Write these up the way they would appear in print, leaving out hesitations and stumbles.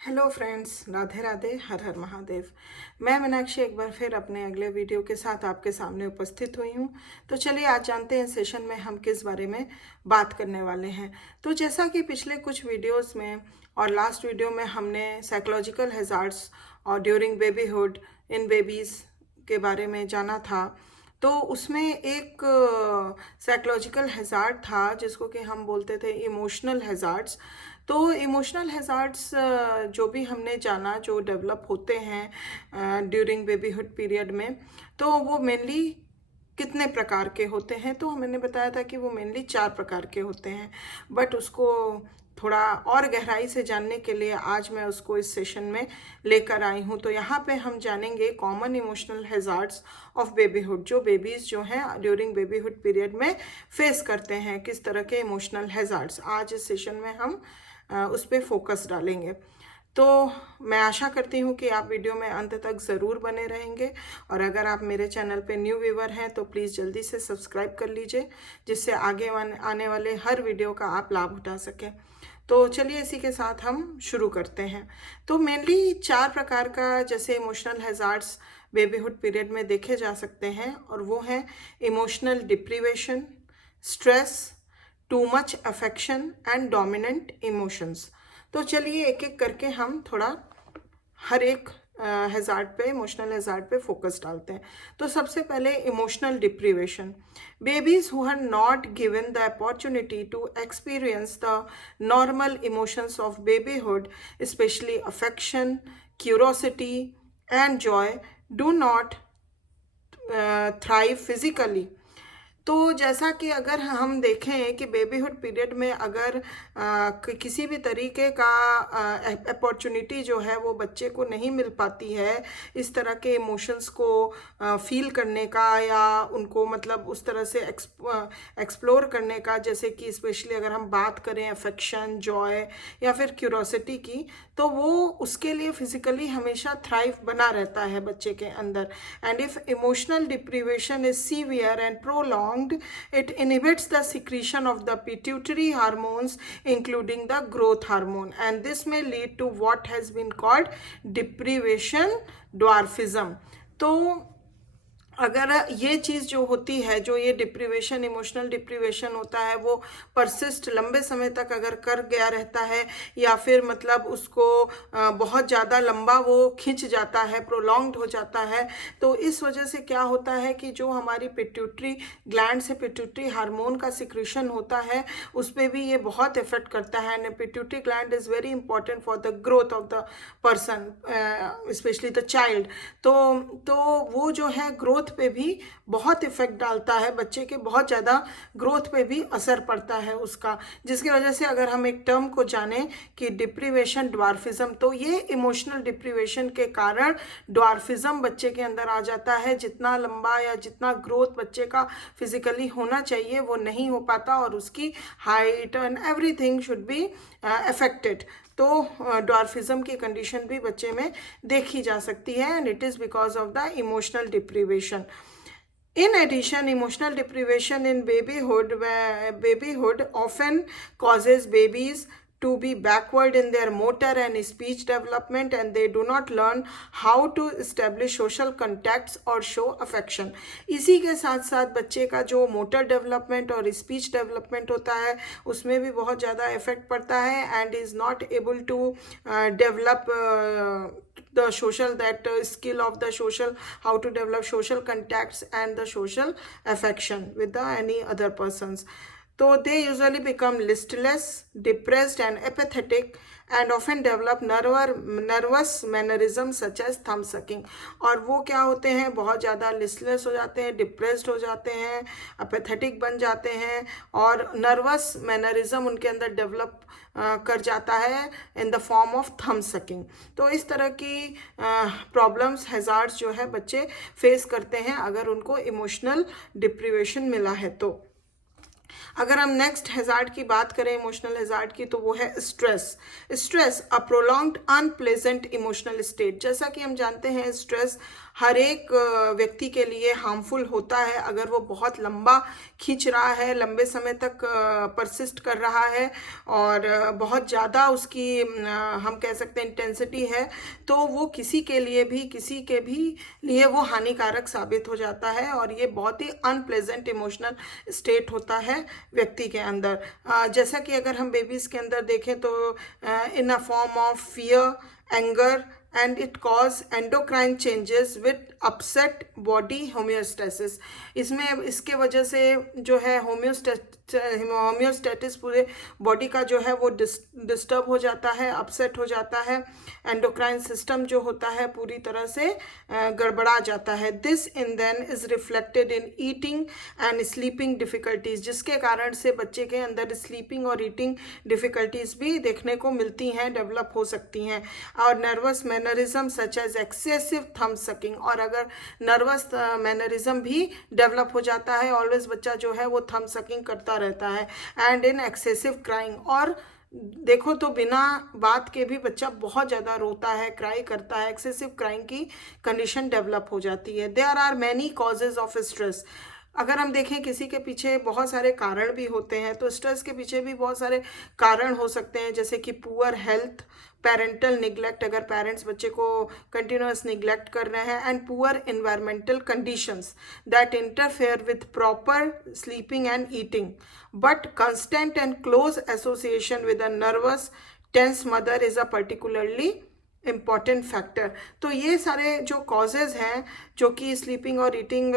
Hello friends, Radhe Radhe, हर हर महादेव। मैं मीनाक्षी एक बार फिर अपने अगले वीडियो के साथ आपके सामने उपस्थित हुई हूँ। तो चलिए आज जानते हैं सेशन में हम किस बारे में बात करने वाले हैं। तो जैसा कि पिछले कुछ वीडियोस में और लास्ट वीडियो में हमने साइकोलॉजिकल हैजार्ड्स और ड्यूरिंग बेबीहुड इन बेबीज़ के बारे में जाना था, तो उसमें एक साइकोलॉजिकल हैजार्ड था जिसको कि हम बोलते थे इमोशनल हैजार्ड्स। तो इमोशनल हैजार्ड्स जो भी हमने जाना जो डेवलप होते हैं ड्यूरिंग बेबीहुड पीरियड में, तो वो मेनली कितने प्रकार के होते हैं। तो मैंने बताया था कि वो मेनली 4 प्रकार के होते हैं, बट उसको थोड़ा और गहराई से जानने के लिए आज मैं उसको इस सेशन में लेकर आई हूँ। तो यहाँ पे हम जानेंगे common emotional hazards of babyhood, जो बेबीज़ जो हैं ड्यूरिंग बेबीहुड पीरियड में फेस करते हैं, किस तरह के इमोशनल हैजार्ड्स। आज इस सेशन में हम उस पर फोकस डालेंगे। तो मैं आशा करती हूँ कि आप वीडियो में अंत तक ज़रूर बने रहेंगे, और अगर आप मेरे चैनल पे न्यू व्यूवर हैं तो प्लीज़ जल्दी से सब्सक्राइब कर लीजिए, जिससे आगे आने वाले हर वीडियो का आप लाभ उठा सकें। तो चलिए इसी के साथ हम शुरू करते हैं। तो मेनली 4 प्रकार का जैसे इमोशनल हैजार्ड्स बेबीहुड पीरियड में देखे जा सकते हैं, और वो हैं emotional deprivation, stress, too much affection and dominant emotions. तो चलिए एक एक करके हम थोड़ा हर एक हैजार्ड पे, इमोशनल हैजार्ड पे फोकस डालते हैं। तो सबसे पहले emotional deprivation. Babies who are not given the opportunity to experience the normal emotions of babyhood, specially affection, curiosity and joy, do not thrive physically. तो जैसा कि अगर हम देखें कि बेबीहुड पीरियड में अगर किसी भी तरीके का अपॉर्चुनिटी जो है वो बच्चे को नहीं मिल पाती है इस तरह के इमोशंस को फील करने का, या उनको मतलब उस तरह से एक्सप्लोर करने का, जैसे कि स्पेशली अगर हम बात करें अफेक्शन, जॉय या फिर क्यूरोसिटी की, तो वो उसके लिए फिजिकली हमेशा थ्राइव बना रहता है बच्चे के अंदर। And if emotional deprivation is severe and prolonged, it inhibits the secretion of the pituitary hormones, including the growth hormone, and this may lead to what has been called deprivation dwarfism. तो अगर ये चीज़ जो होती है, जो ये deprivation, emotional deprivation होता है, वो परसिस्ट लंबे समय तक अगर कर गया रहता है, या फिर मतलब उसको बहुत ज़्यादा लंबा वो खिंच जाता है, प्रोलॉन्ग्ड हो जाता है, तो इस वजह से क्या होता है कि जो हमारी पिट्यूटरी ग्लैंड से पिट्यूटरी हार्मोन का सिक्रीशन होता है उस पर भी ये बहुत इफेक्ट करता है। And pituitary gland is very important for the growth of the person, specially the child. तो वो जो है ग्रोथ पे भी बहुत इफेक्ट डालता है, बच्चे के बहुत ज़्यादा ग्रोथ पे भी असर पड़ता है उसका, जिसकी वजह से अगर हम एक टर्म को जानें कि डिप्रीवेशन ड्वार्फिज्म, तो ये इमोशनल डिप्रीवेशन के कारण ड्वार्फिज्म बच्चे के अंदर आ जाता है। जितना लंबा या जितना ग्रोथ बच्चे का फिजिकली होना चाहिए वो नहीं हो पाता, और उसकी height and everything should be affected. तो ड्वार्फिज्म की कंडीशन भी बच्चे में देखी जा सकती है, and it is because of the emotional deprivation. In addition, emotional deprivation in babyhood often causes babies to be backward in their motor and speech development, and they do not learn how to establish social contacts or show affection. इसी के साथ साथ बच्चे का जो motor development और speech development होता है उसमें भी बहुत ज़्यादा इफेक्ट पड़ता है, and is not able to develop the social, that skill of the social, how to develop social contacts and the social affection with the any other persons. So they usually become listless, depressed and apathetic, and often develop nervous mannerisms such as thumb sucking. और वो क्या होते हैं, बहुत ज़्यादा listless हो जाते हैं, डिप्रेस्ड हो जाते हैं, अपेथेटिक बन जाते हैं, और नर्वस मैनरिज्म उनके अंदर डेवलप कर जाता है in the form of thumb sucking. तो इस तरह की प्रॉब्लम्स, हैजार्ड्स जो है बच्चे फेस करते हैं अगर उनको इमोशनल डिप्रीवेशन मिला है तो। अगर हम नेक्स्ट हैजार्ड की बात करें, इमोशनल हैजार्ड की, तो वो है स्ट्रेस। स्ट्रेस अ प्रोलॉन्ग्ड अनप्लेजेंट इमोशनल स्टेट। जैसा कि हम जानते हैं, स्ट्रेस हर एक व्यक्ति के लिए हार्मफुल होता है अगर वो बहुत लंबा खींच रहा है, लंबे समय तक परसिस्ट कर रहा है और बहुत ज़्यादा उसकी हम कह सकते हैं इंटेंसिटी है, तो वो किसी के भी लिए वो हानिकारक साबित हो जाता है और ये बहुत ही अनप्लेजेंट इमोशनल स्टेट होता है व्यक्ति के अंदर। जैसा कि अगर हम बेबीज के अंदर देखें तो in a form of fear, anger, and it cause endocrine changes with upset body homeostasis। इसमें इसके वजह से जो है होम्योस्टेटिस पूरे बॉडी का जो है वो डिस्टर्ब हो जाता है, अपसेट हो जाता है, एंडोक्राइन सिस्टम जो होता है पूरी तरह से गड़बड़ा जाता है। This in then is reflected in eating and sleeping difficulties, जिसके कारण से बच्चे के अंदर स्लीपिंग और ईटिंग डिफिकल्टीज भी देखने को मिलती हैं, डेवलप हो सकती हैं। और nervous mannerism such as excessive thumb sucking, और अगर नर्वस मैनरिज्म भी डेवलप हो जाता है, ऑलवेज बच्चा जो है वो थंब सकिंग करता रहता है, एंड इन एक्सेसिव क्राइंग, और देखो तो बिना बात के भी बच्चा बहुत ज़्यादा रोता है, क्राई करता है, एक्सेसिव क्राइंग की कंडीशन डेवलप हो जाती है। There are many causes of stress. अगर हम देखें किसी के पीछे बहुत सारे कारण भी होते हैं, तो स्ट्रेस के पीछे भी बहुत सारे कारण हो सकते हैं, जैसे कि पुअर हेल्थ, पेरेंटल निग्लेक्ट, अगर पेरेंट्स बच्चे को कंटिन्यूस निग्लेक्ट कर रहे हैं, and poor environmental conditions that interfere with proper sleeping and eating, but constant and close association with a nervous tense mother is a particularly important factor. तो ये सारे जो कॉजेज़ हैं जो कि स्लीपिंग और ईटिंग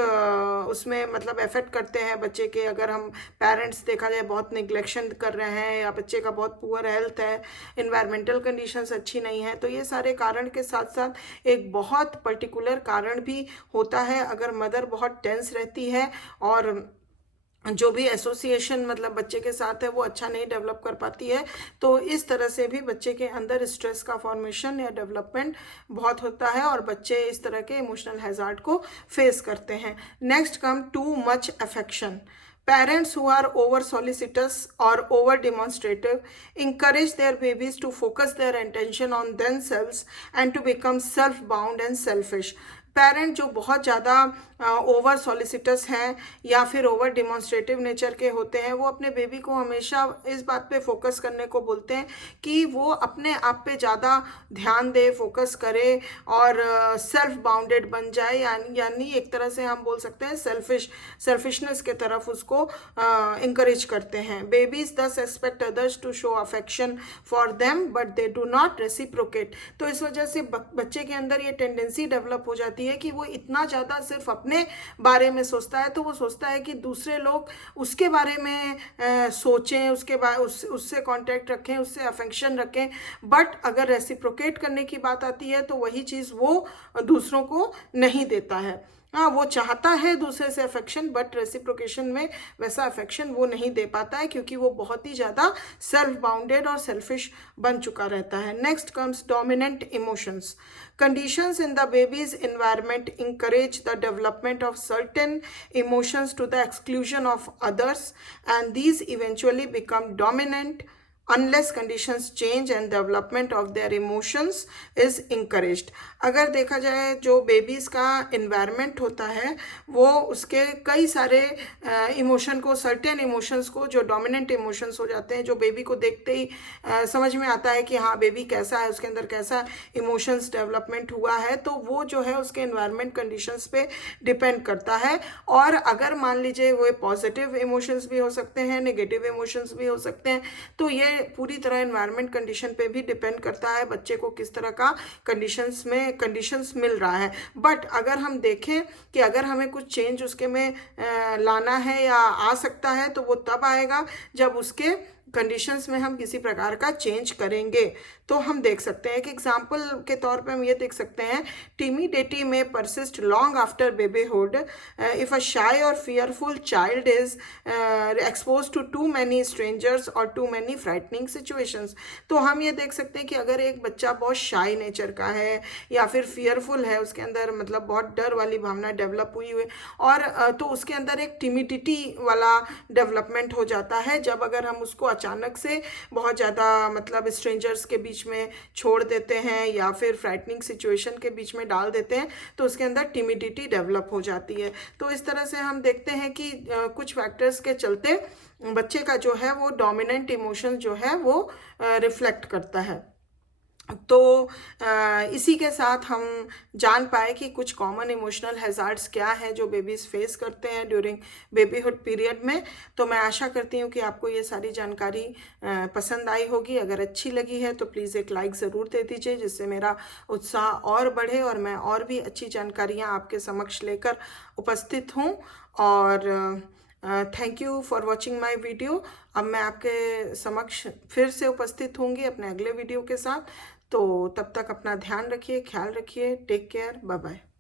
उसमें मतलब अफेक्ट करते हैं बच्चे के, अगर हम पेरेंट्स देखा जाए बहुत निग्लेक्शन कर रहे हैं या बच्चे का बहुत पुअर हेल्थ है, इन्वायरमेंटल कंडीशंस अच्छी नहीं है, तो ये सारे कारण के साथ साथ एक बहुत पर्टिकुलर कारण भी होता है अगर मदर बहुत टेंस रहती है और जो भी एसोसिएशन मतलब बच्चे के साथ है वो अच्छा नहीं डेवलप कर पाती है, तो इस तरह से भी बच्चे के अंदर स्ट्रेस का फॉर्मेशन या डेवलपमेंट बहुत होता है और बच्चे इस तरह के इमोशनल हैजार्ड को फेस करते हैं। Next come too much affection. Parents who are over solicitous or over demonstrative encourage their babies to focus their attention on themselves and to become self-bound and selfish। Parent जो बहुत ज़्यादा over सॉलिसिटस हैं या फिर over demonstrative nature के होते हैं, वो अपने बेबी को हमेशा इस बात पे फोकस करने को बोलते हैं कि वो अपने आप पे ज़्यादा ध्यान दे, फोकस करे और सेल्फ बाउंडेड बन जाए, यानी एक तरह से हम बोल सकते हैं सेल्फिशनेस के तरफ उसको इंकरेज करते हैं। Babies thus expect others to show affection for them but they do not reciprocate. तो इस वजह से बच्चे के अंदर ये टेंडेंसी डेवलप हो जाती है कि वो इतना ज़्यादा सिर्फ अपने बारे में सोचता है, तो वो सोचता है कि दूसरे लोग उसके बारे में सोचें, उससे कांटेक्ट रखें, उससे अफेक्शन रखें, बट अगर रेसिप्रोकेट करने की बात आती है तो वही चीज़ वो दूसरों को नहीं देता है। हाँ, वो चाहता है दूसरे से अफेक्शन, बट रेसिप्रोकेशन में वैसा अफेक्शन वो नहीं दे पाता है क्योंकि वो बहुत ही ज़्यादा सेल्फ बाउंडेड और सेल्फिश बन चुका रहता है। Next comes dominant emotions. Conditions in the baby's environment encourage the development of certain emotions to the exclusion of others, and these eventually become dominant unless conditions change and development of their emotions is encouraged। अगर देखा जाए जो babies का environment होता है वो उसके कई सारे इमोशन को, सर्टेन इमोशंस को जो डोमिनेंट इमोशंस हो जाते हैं, जो बेबी को देखते ही समझ में आता है कि हाँ बेबी कैसा है, उसके अंदर कैसा इमोशंस डेवलपमेंट हुआ है, तो वो जो है उसके इन्वायरमेंट कंडीशंस पे डिपेंड करता है। और अगर मान लीजिए वो पॉजिटिव इमोशंस भी हो सकते हैं, नेगेटिव इमोशंस भी हो सकते हैं, तो ये पूरी तरह एनवायरनमेंट कंडीशन पे भी डिपेंड करता है बच्चे को किस तरह का कंडीशंस मिल रहा है। बट अगर हम देखें कि अगर हमें कुछ चेंज उसके में लाना है या आ सकता है, तो वो तब आएगा जब उसके कंडीशंस में हम किसी प्रकार का चेंज करेंगे। तो हम देख सकते हैं, एक एग्जांपल के तौर पे हम ये देख सकते हैं, timidity may persist long after babyhood if a shy or fearful child is exposed to too many strangers और टू मैनी फ्राइटनिंग सिचुएशंस। तो हम ये देख सकते हैं कि अगर एक बच्चा बहुत शाय नेचर का है या फिर फियरफुल है, उसके अंदर मतलब बहुत डर वाली भावना डेवलप हुई हुई, और तो उसके अंदर एक टिमिडिटी वाला डेवलपमेंट हो जाता है। जब अगर हम उसको अचानक से बहुत ज़्यादा मतलब स्ट्रेंजर्स के बीच में छोड़ देते हैं या फिर फ्राइटनिंग सिचुएशन के बीच में डाल देते हैं, तो उसके अंदर टिमिडिटी डेवलप हो जाती है। तो इस तरह से हम देखते हैं कि कुछ फैक्टर्स के चलते बच्चे का जो है वो डोमिनेंट इमोशन जो है वो रिफ्लेक्ट करता है। तो इसी के साथ हम जान पाए कि कुछ कॉमन इमोशनल हैज़ार्ड्स क्या हैं जो बेबीज़ फेस करते हैं ड्यूरिंग बेबीहुड पीरियड में। तो मैं आशा करती हूँ कि आपको ये सारी जानकारी पसंद आई होगी। अगर अच्छी लगी है तो प्लीज़ एक लाइक ज़रूर दे दीजिए, जिससे मेरा उत्साह और बढ़े और मैं और भी अच्छी जानकारियाँ आपके समक्ष लेकर उपस्थित हूँ। और thank you for watching my video. अब मैं आपके समक्ष फिर से उपस्थित होंगी अपने अगले वीडियो के साथ। तो तब तक अपना ध्यान रखिए, ख्याल रखिए, टेक केयर, बाय बाय।